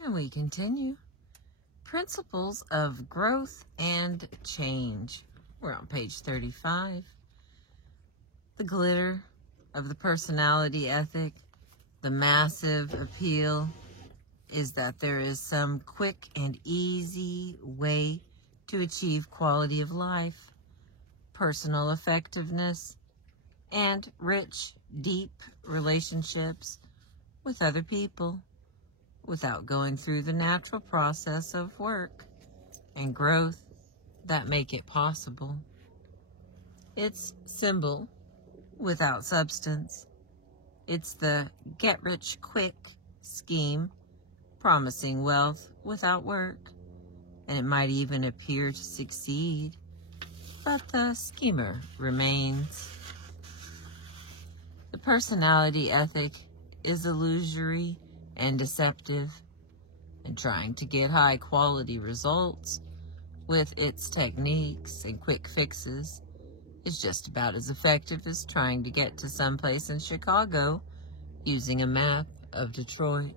And we continue. Principles of growth and change. We're on page 35. The glitter of the personality ethic, the massive appeal, is that there is some quick and easy way to achieve quality of life, personal effectiveness, and rich, deep relationships with other people without going through the natural process of work and growth that make it possible. It's symbol without substance. It's the get-rich-quick scheme promising wealth without work, and it might even appear to succeed, but the schemer remains. The personality ethic is illusory and deceptive, and trying to get high-quality results with its techniques and quick fixes is just about as effective as trying to get to someplace in Chicago using a map of Detroit.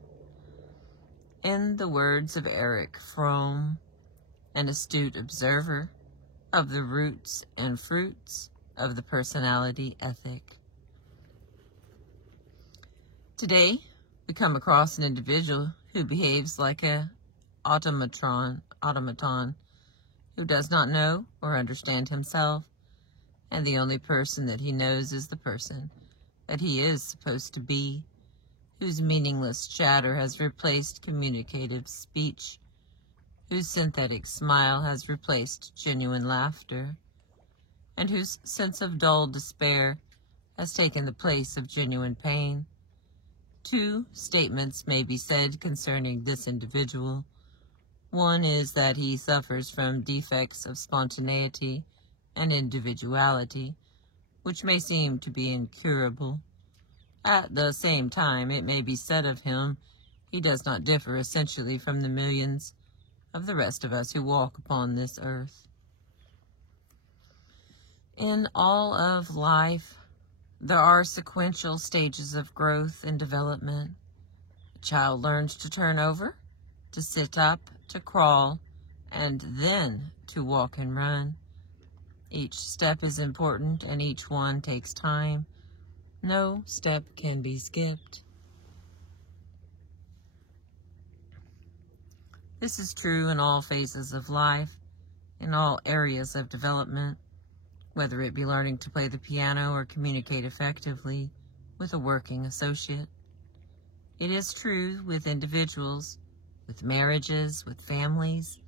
In the words of Erich Fromm, an astute observer of the roots and fruits of the personality ethic. Today, we come across an individual who behaves like an automaton who does not know or understand himself, and the only person that he knows is the person that he is supposed to be, whose meaningless chatter has replaced communicative speech, whose synthetic smile has replaced genuine laughter, and whose sense of dull despair has taken the place of genuine pain. Two statements may be said concerning this individual. One is that he suffers from defects of spontaneity and individuality, which may seem to be incurable. At the same time, it may be said of him, he does not differ essentially from the millions of the rest of us who walk upon this earth. In all of life, there are sequential stages of growth and development. A child learns to turn over, to sit up, to crawl, and then to walk and run. Each step is important, and each one takes time. No step can be skipped. This is true in all phases of life, in all areas of development, whether it be learning to play the piano or communicate effectively with a working associate. It is true with individuals, with marriages, with families,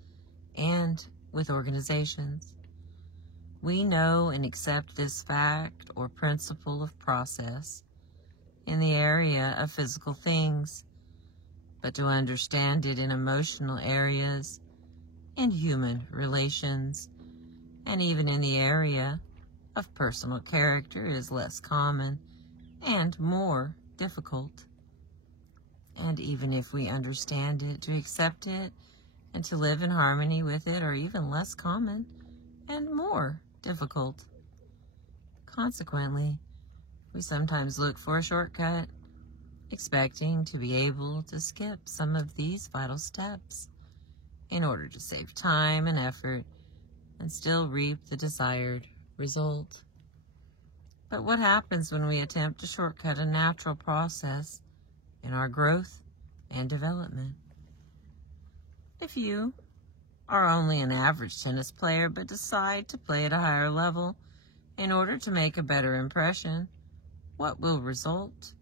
and with organizations. We know and accept this fact or principle of process in the area of physical things, but to understand it in emotional areas, in human relations, and even in the area of personal character is less common and more difficult. And even if we understand it, to accept it and to live in harmony with it are even less common and more difficult. Consequently, we sometimes look for a shortcut, expecting to be able to skip some of these vital steps in order to save time and effort and still reap the desired result. But what happens when we attempt to shortcut a natural process in our growth and development? If you are only an average tennis player but decide to play at a higher level in order to make a better impression, what will result?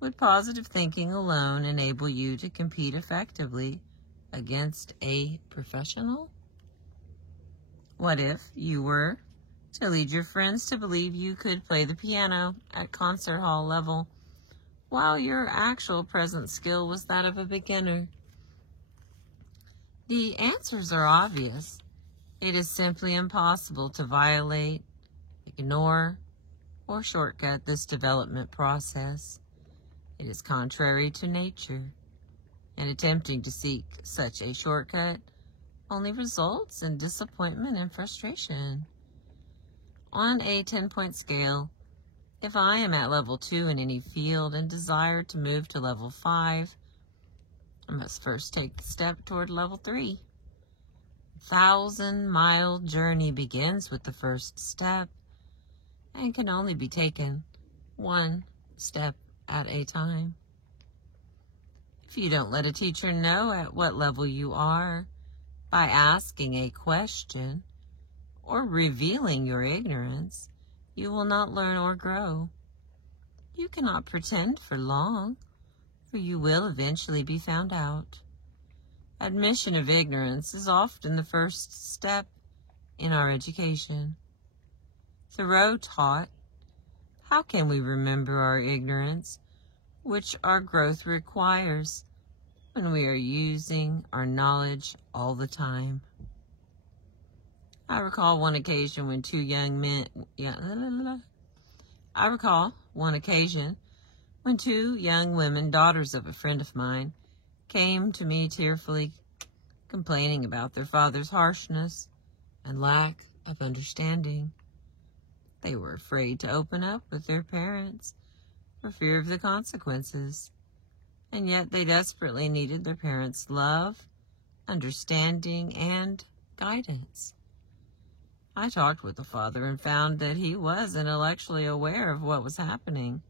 Would positive thinking alone enable you to compete effectively against a professional? What if you were to lead your friends to believe you could play the piano at concert hall level while your actual present skill was that of a beginner? The answers are obvious. It is simply impossible to violate, ignore, or shortcut this development process. It is contrary to nature, and attempting to seek such a shortcut only results in disappointment and frustration. On a 10-point scale, if I am at level 2 in any field and desire to move to level 5, I must first take the step toward level 3. 1,000-mile journey begins with the first step and can only be taken one step at a time. If you don't let a teacher know at what level you are by asking a question or revealing your ignorance, you will not learn or grow. You cannot pretend for long, for you will eventually be found out. Admission of ignorance is often the first step in our education. Thoreau taught, "How can we remember our ignorance, which our growth requires, when we are using our knowledge all the time?" I recall one occasion when two young women, daughters of a friend of mine, came to me tearfully complaining about their father's harshness and lack of understanding. They were afraid to open up with their parents for fear of the consequences, and yet they desperately needed their parents' love, understanding, and guidance. I talked with the father and found that he was intellectually aware of what was happening.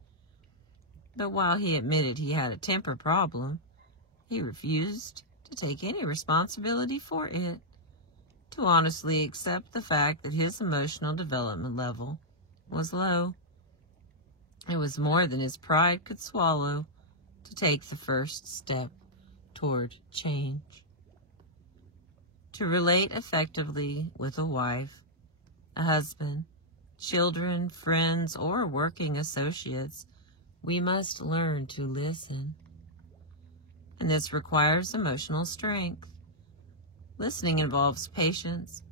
But while he admitted he had a temper problem, he refused to take any responsibility for it, to honestly accept the fact that his emotional development level was low. It was more than his pride could swallow to take the first step toward change. To relate effectively with a wife, a husband, children, friends, or working associates, we must learn to listen. And this requires emotional strength. Listening involves patience,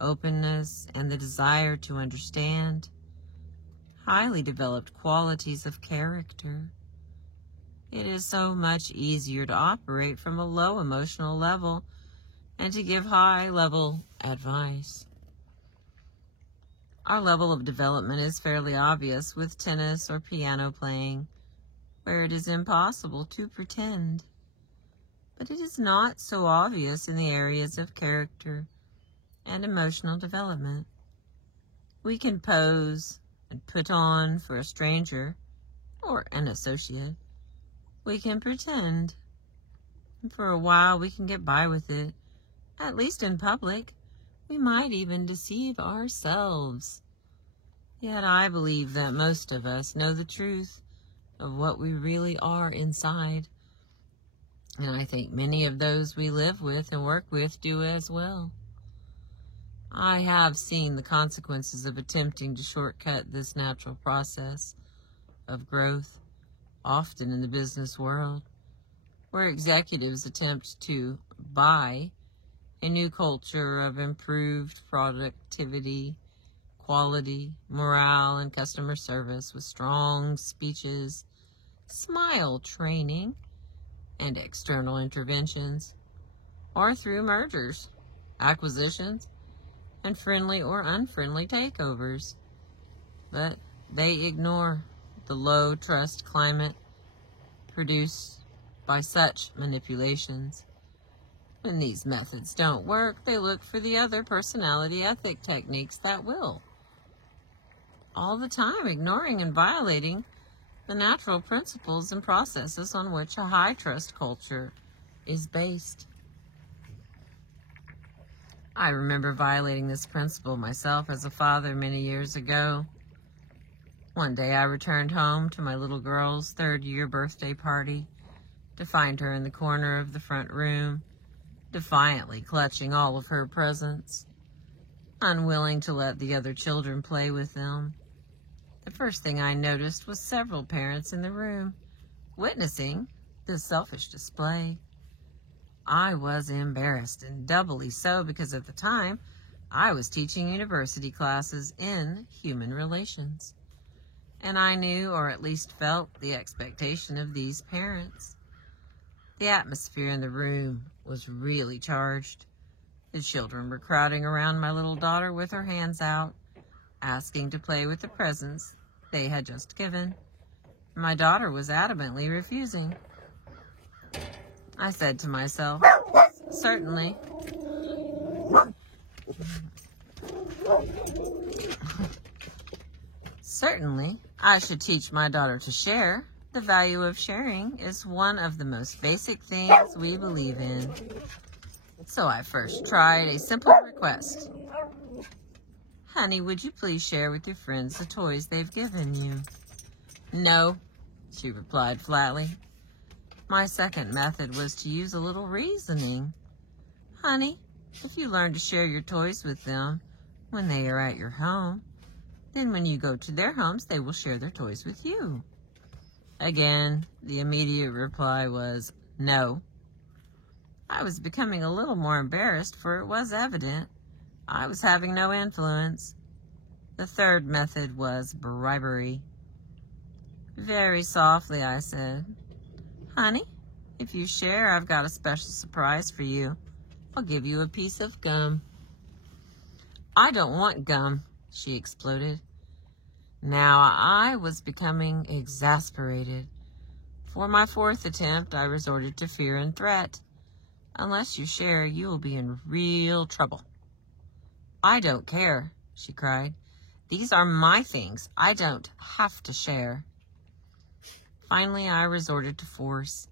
openness, and the desire to understand, highly developed qualities of character. It is so much easier to operate from a low emotional level and to give high-level advice. Our level of development is fairly obvious with tennis or piano playing, where it is impossible to pretend. But it is not so obvious in the areas of character and emotional development. We can pose and put on for a stranger or an associate. We can pretend, and for a while we can get by with it, at least in public. We might even deceive ourselves. Yet I believe that most of us know the truth of what we really are inside. And I think many of those we live with and work with do as well. I have seen the consequences of attempting to shortcut this natural process of growth, often in the business world, where executives attempt to buy a new culture of improved productivity, quality, morale, and customer service with strong speeches, smile training, and external interventions, or through mergers, acquisitions, and friendly or unfriendly takeovers. But they ignore the low trust climate produced by such manipulations. When these methods don't work, they look for the other personality ethic techniques that will. All the time ignoring and violating the natural principles and processes on which a high trust culture is based. I remember violating this principle myself as a father many years ago. One day I returned home to my little girl's 3rd-year birthday party to find her in the corner of the front room, defiantly clutching all of her presents, unwilling to let the other children play with them. The first thing I noticed was several parents in the room, witnessing this selfish display. I was embarrassed, and doubly so because at the time I was teaching university classes in human relations, and I knew, or at least felt, the expectation of these parents. The atmosphere in the room was really charged. The children were crowding around my little daughter with her hands out, asking to play with the presents they had just given. My daughter was adamantly refusing. I said to myself. Certainly. Certainly, I should teach my daughter to share. The value of sharing is one of the most basic things we believe in. So I first tried a simple request. Honey, would you please share with your friends the toys they've given you? No, she replied flatly. My second method was to use a little reasoning. Honey, if you learn to share your toys with them when they are at your home, then when you go to their homes, they will share their toys with you. Again, the immediate reply was no. I was becoming a little more embarrassed, for it was evident I was having no influence. The third method was bribery. Very softly, I said, Honey, if you share, I've got a special surprise for you. I'll give you a piece of gum. I don't want gum, she exploded. Now I was becoming exasperated. For my fourth attempt, I resorted to fear and threat. Unless you share, you will be in real trouble. I don't care, she cried. These are my things. I don't have to share. Finally, I resorted to force.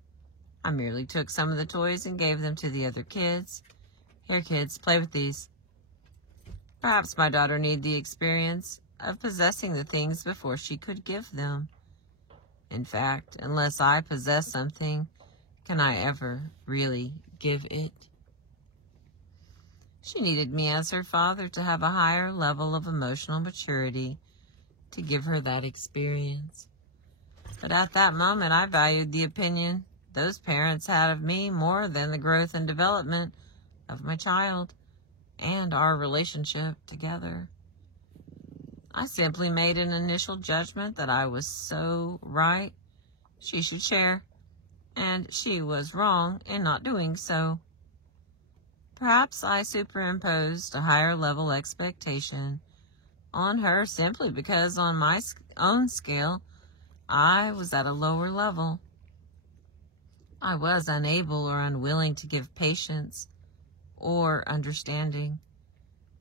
I merely took some of the toys and gave them to the other kids. Here, kids, play with these. Perhaps my daughter needed the experience of possessing the things before she could give them. In fact, unless I possess something, can I ever really give it? She needed me as her father to have a higher level of emotional maturity to give her that experience. But at that moment, I valued the opinion those parents had of me more than the growth and development of my child and our relationship together. I simply made an initial judgment that I was so right she should share, and she was wrong in not doing so. Perhaps I superimposed a higher level expectation on her simply because on my own scale, I was at a lower level. I was unable or unwilling to give patience or understanding,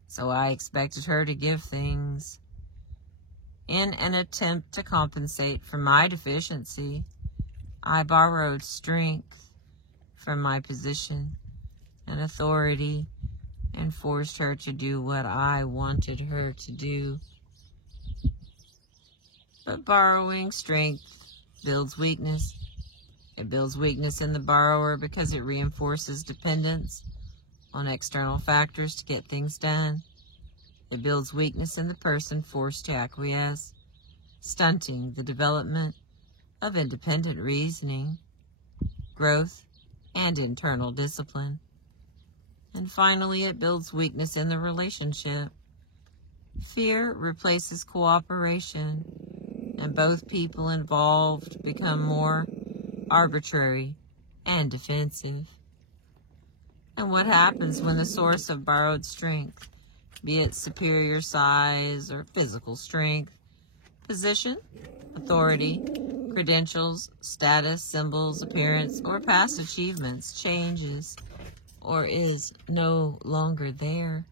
so I expected her to give things. In an attempt to compensate for my deficiency, I borrowed strength from my position and authority and forced her to do what I wanted her to do. But borrowing strength builds weakness. It builds weakness in the borrower because it reinforces dependence on external factors to get things done. It builds weakness in the person forced to acquiesce, stunting the development of independent reasoning, growth, and internal discipline. And finally, it builds weakness in the relationship. Fear replaces cooperation, and both people involved become more arbitrary and defensive. And what happens when the source of borrowed strength, be it superior size or physical strength, position, authority, credentials, status, symbols, appearance, or past achievements, changes or is no longer there?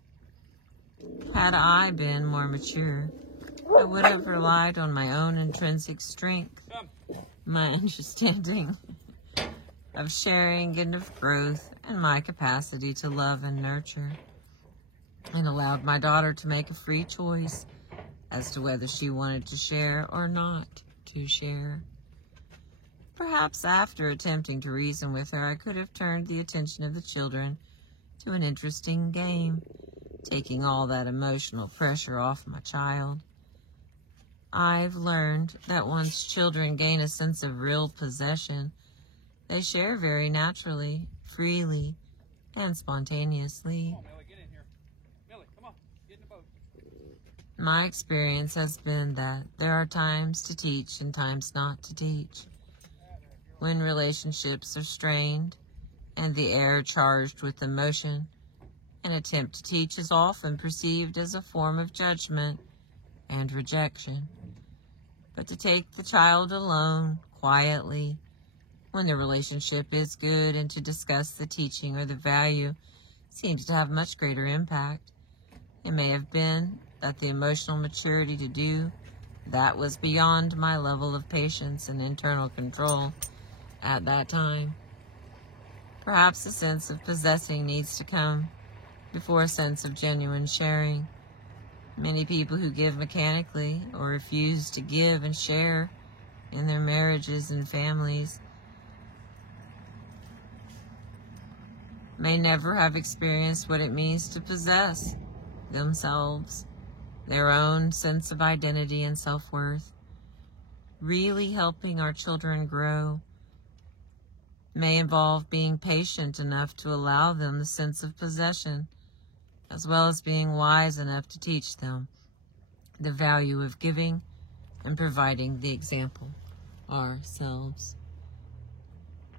Had I been more mature, I would have relied on my own intrinsic strength, my understanding of sharing and of growth, and my capacity to love and nurture, and allowed my daughter to make a free choice as to whether she wanted to share or not to share. Perhaps after attempting to reason with her, I could have turned the attention of the children to an interesting game, taking all that emotional pressure off my child. I've learned that once children gain a sense of real possession, they share very naturally, freely, and spontaneously. Come on, Millie, get in here. Millie, come on, get in the boat. My experience has been that there are times to teach and times not to teach. When relationships are strained and the air charged with emotion, an attempt to teach is often perceived as a form of judgment and rejection. But to take the child alone, quietly, when the relationship is good, and to discuss the teaching or the value seems to have much greater impact. It may have been that the emotional maturity to do that was beyond my level of patience and internal control at that time. Perhaps a sense of possessing needs to come before a sense of genuine sharing. Many people who give mechanically or refuse to give and share in their marriages and families may never have experienced what it means to possess themselves, their own sense of identity and self-worth. Really helping our children grow may involve being patient enough to allow them the sense of possession, as well as being wise enough to teach them the value of giving and providing the example ourselves.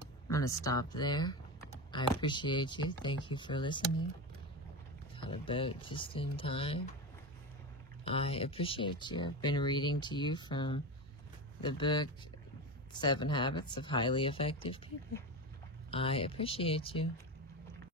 I'm going to stop there. I appreciate you. Thank you for listening. Had a boat just in time. I appreciate you. I've been reading to you from the book 7 Habits of Highly Effective People. I appreciate you.